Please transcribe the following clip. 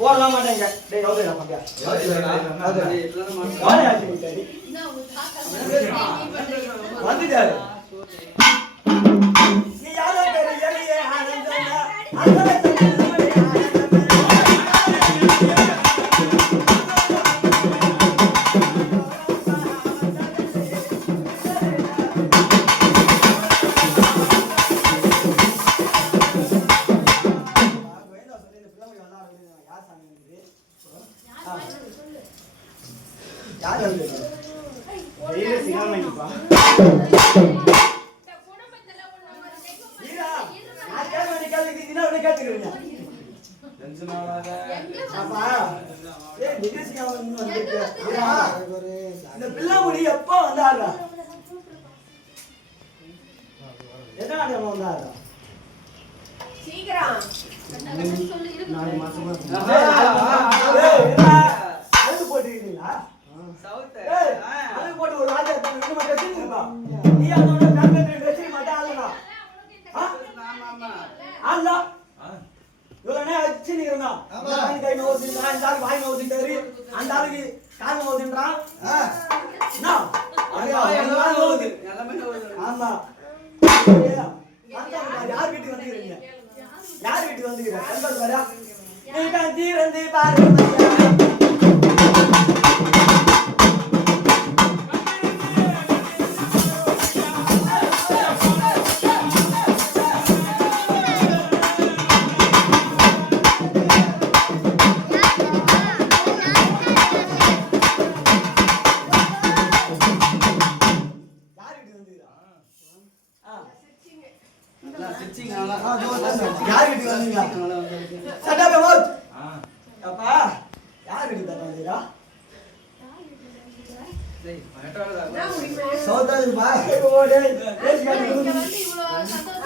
போடலாம் மாட்டேங்க. டேய் ஓகேடா பாப்பியா. வந்துட்டாரு. நீ யாரோ தெரியலையே ஆனந்தமே அந்தமே யார் வந்து டெய்லி சிகாமணிப்பா குடும்பத்துல ஒண்ணு ஈரா நான் கேள்வி கேள்வி தினா உடனே கேட்கிறீங்க டென்ஷன் ஆகாத அப்பா ஏய் டிகிரி சிகாமணி வந்து ஈரா இந்த பிள்ளைமுடி எப்போ வந்தாரா என்ன ஆட வந்தாரா சீக்கிரம் சொல்லு இருக்கு 4 மாசமா அது போட்டுறீங்களா சவுத் அது போட்டு ஒரு ராஜா இன்னும் மட்டும் வச்சிருக்கா நீ அதோட பேங்க்ல வெச்சி மாட்டா ஆளனா ஆமா ஆளா இவனே அச்சி நீங்க நான் கை நோசி நான் தால் வாய் நோசிட்டாரு அந்த ஆளுக்கு கால் நோசின்றான் நான் அங்க நோசி எல்லாமே நோசி ஆமா யார் வீட்டுக்கு வந்தீங்க யார் வீட்டுக்கு வந்தீங்க சொல்றது வரா நீ தான் தீரந்து பாரு யார் வீட்டுக்கு வந்தீங்க சட்டாபே மோத் அப்பா யார் வீட்டுக்கு வந்தீங்க டேய் மட்டவரடா சௌதாரி பா ஓ டேய் வந்து இவ்வளவு சந்தோஷம்